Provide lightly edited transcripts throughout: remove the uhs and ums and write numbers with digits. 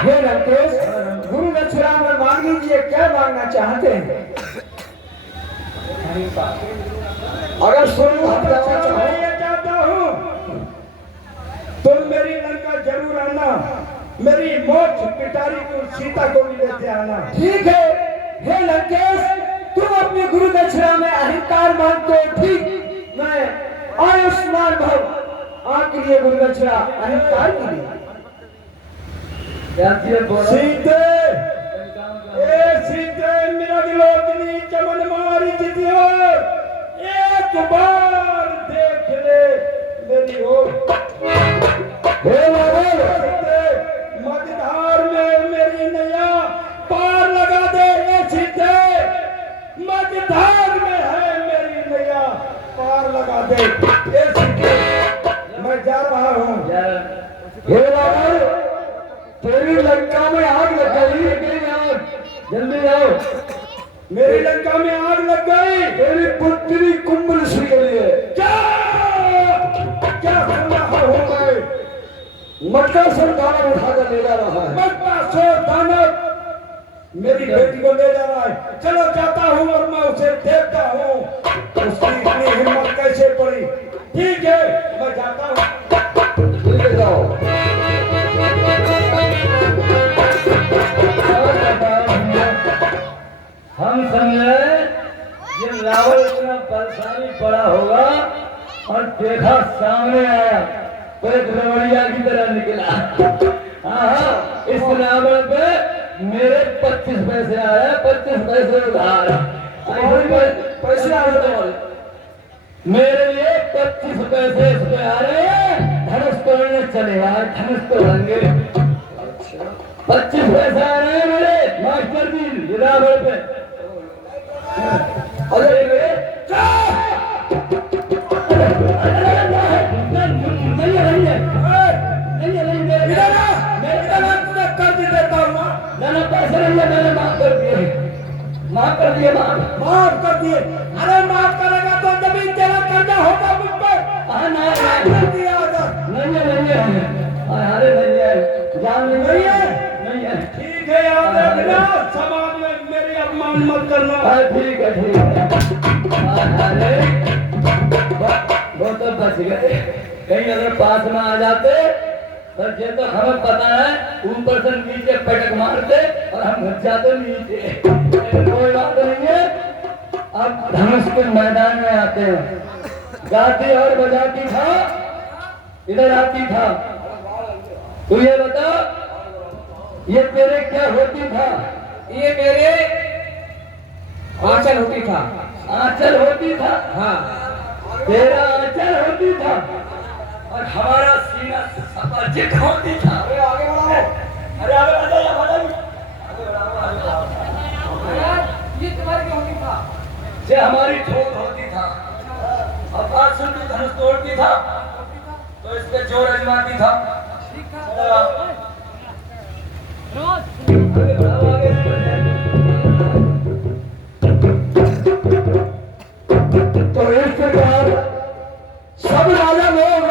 हे लंकेश, गुरु दक्षिणा में मांग लीजिए, क्या मांगना चाहते हैं? अगर स्वरूप चाहता हूँ तुम मेरी लंका जरूर आना, मेरी मोक्ष पिटारी को सीता को भी लेते आना। ठीक है हे लंकेश, तुम अपनी गुरु दक्षिणा में अहंकार मानते हो, ठीक। मैं आयुष्मान भव आपके लिए गुरु दक्षिणा अहंकार की दी। सीते सीते मेरा दिलोकनी चमन मारी जितियो, एक बार देख ले मेरी ओर। मझधार में मेरी नैया पार लगा दे, ये सीते मझधार में है मेरी नैया पार लगा दे, ये सीते मैं जा रहा हूँ। हे रावण, तेरी लंका में आग लग गई, जल्दी आओ। मेरी लंका में आग लग गई, तेरी पुत्री कुंभलश्री के लिए। क्या क्या सुन रहा हूँ मैं? मक्कासुर दानव उठाकर ले जा रहा है। मक्कासुर दानव मेरी बेटी को ले जा रहा है। चलो जाता हूँ और मैं उसे देखता हूँ, उसकी इतनी हिम्मत कैसे पड़ी। ठीक है मैं जाता हूँ। ठीक है जाओ। हम समझे ये रावण इतना बलशाली बड़ा होगा और देखा सामने आया तो एक रमणिया की तरह निकला। हाँ, इस रावण पे मेरे 25 पैसे आ रहे हैं, 25 पैसे उधार। पैसे आ रहे तुम्हारे? मेरे लिए 25 पैसे इस पे आ रहे हैं। धनुष तोड़ने चले यार, धनुष तोड़ेंगे। 25 पैसे आ रहे हैं मेरे मास्टर जी रावण पे। अरे माफ कर दिए। माफ कर दिए? अरे माफ करेगा तो जमीन तेरा कर्जा होगा मुझ पर। अरे जान नहीं है। ठीक है याद रखना, समाज में मेरी अपमान मत करना। ठीक है। अरे वो तो बच गए, कहीं अगर पास में आ जाते तो ये तो हमें पता है, ऊपर से नीचे पटक मारते और हम घट जाते नीचे। कोई बात नहीं है। अब धनुष के मैदान में आते हैं। गाती और बजाती था, इधर आती था। तू ये बता, ये तेरे क्या होती था? ये मेरे आंचल होती था। आंचल होती था? हाँ, तेरा आंचल होती था और हमारा सीना सपाजित होती था। अरे आगे बढ़ाओ। अरे आगे बढ़ाइए। ये तुम्हारी क्या होती था? ये हमारी ठोक होती था। अब बात सुन, तू धनुष तोड़ती था तो इस पे जोर आजमाती था। तो इस प्रकार सब राजा लोग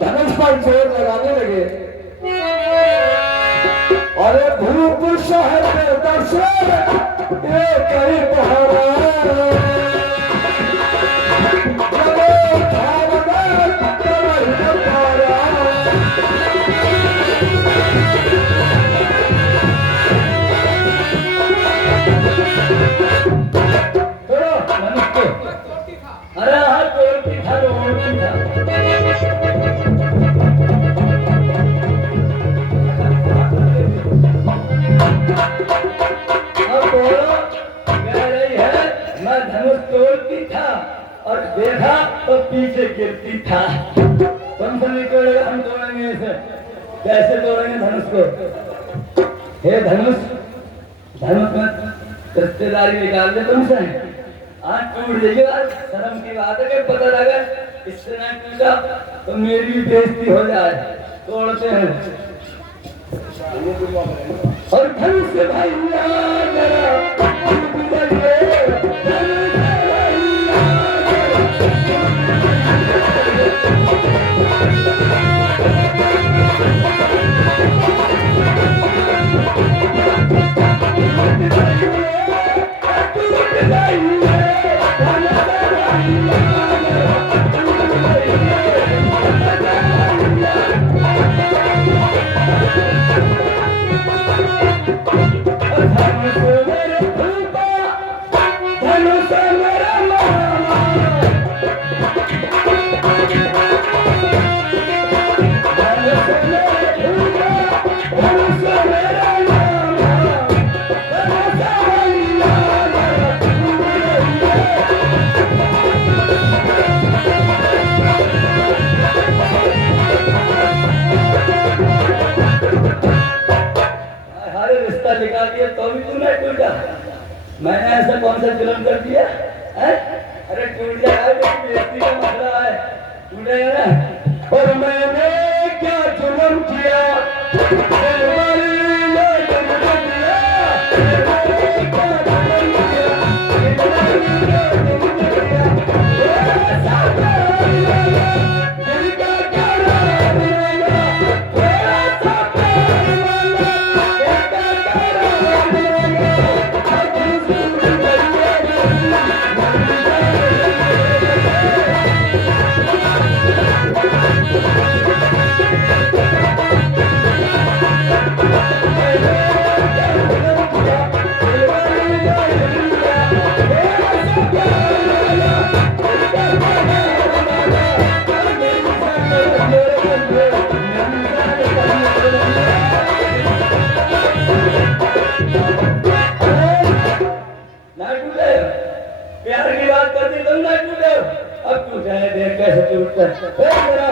धनुष पर जोर लगाने लगे। अरे भूप शहर में दर्शन एक कई पहाड़ा अरे हर तोड़ती था, रोड़ती था। अब बोलो, कह रही है मैं धनुष तोड़ती था और देखा तो पीछे गिरती था। तुमसे नहीं तोड़ेगा, हम तोड़ेंगे इसे। कैसे तोड़ेंगे धनुष को? हे धनुष, धनुष में रिश्तेदारी निकाल दे तुमसे। आज टूट जाइएगा, शर्म की बात है कि पता लगा इससे ना टूटा तो मेरी भी बेइज्जती हो जाए। तोड़ते हैं और धनुष से भाई मैंने ऐसा कौन सा जुल्म कर दिया है? अरे टूट जाएगा, लेकिन बेइज्जती का मसला है, टूटेगा ना। और मैंने क्या जुल्म किया, दिलबर ने जुल्म किया, मैंने क्या जुल्म किया, दिलबर ने जुल्म किया। ओ सागर वाला, दिल का करार वाला, थोड़ा सा प्यार वाला, दिल का करार वाला, अब हुस्न दरिया ना टूटे, प्यार की बात करती तुम ना टूटे, अब टूटे है, देख कैसे टूटता है। ए मेरा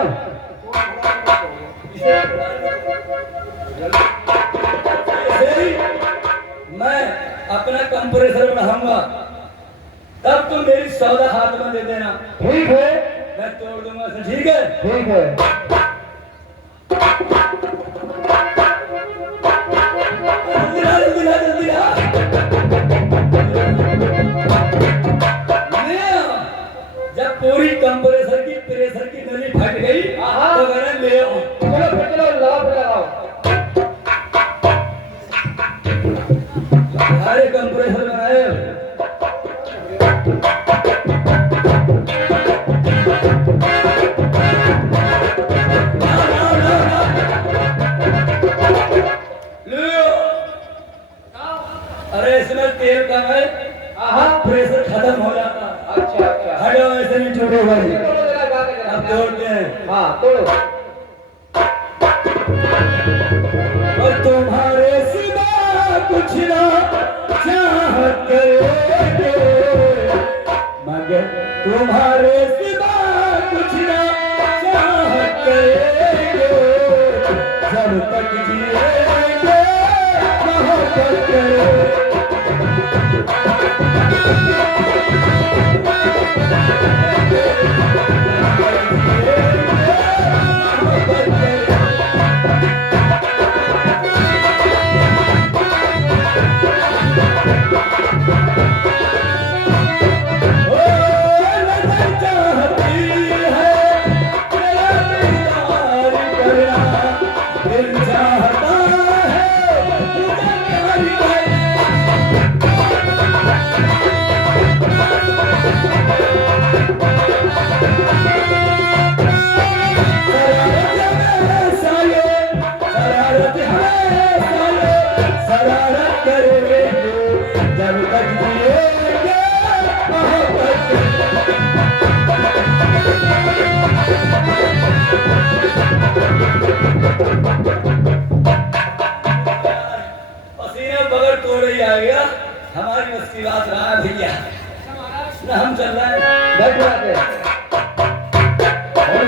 ऐसे ही मैं अपना कंप्रेसर बढ़ाऊंगा, तब तुम मेरी सौदा हाथ में दे देना। ठीक है, मैं तोड़ दूंगा इसे, ठीक है? ठीक है। जल्दी ला, जल्दी ला, ले आओ। जब पूरी कंप्रेसर की प्रेशर की नली फट गई तो मैंने ले आओ। चलो फिर चलो, लगाओ फिर लगाओ। सारे कंप्रेसर बनाए। अरे इसमें तेल कम है, प्रेशर खत्म हो जाता। अच्छा अच्छा, हटो, ऐसे नहीं छोड़ो भाई। तोड़ो जरा, गा के जरा। अब तोड़ते हैं। हाँ तोड़ो। और तुम्हारे सिवा कुछ ना चाहत करेंगे, मगर तुम्हारे सिवा कुछ ना चाहत करेंगे, जब तक जिएंगे मोहब्बत करेंगे। हमारी बस की बात रहा भैया ना, हम चल रहे हैं। बैठ जाते हैं। और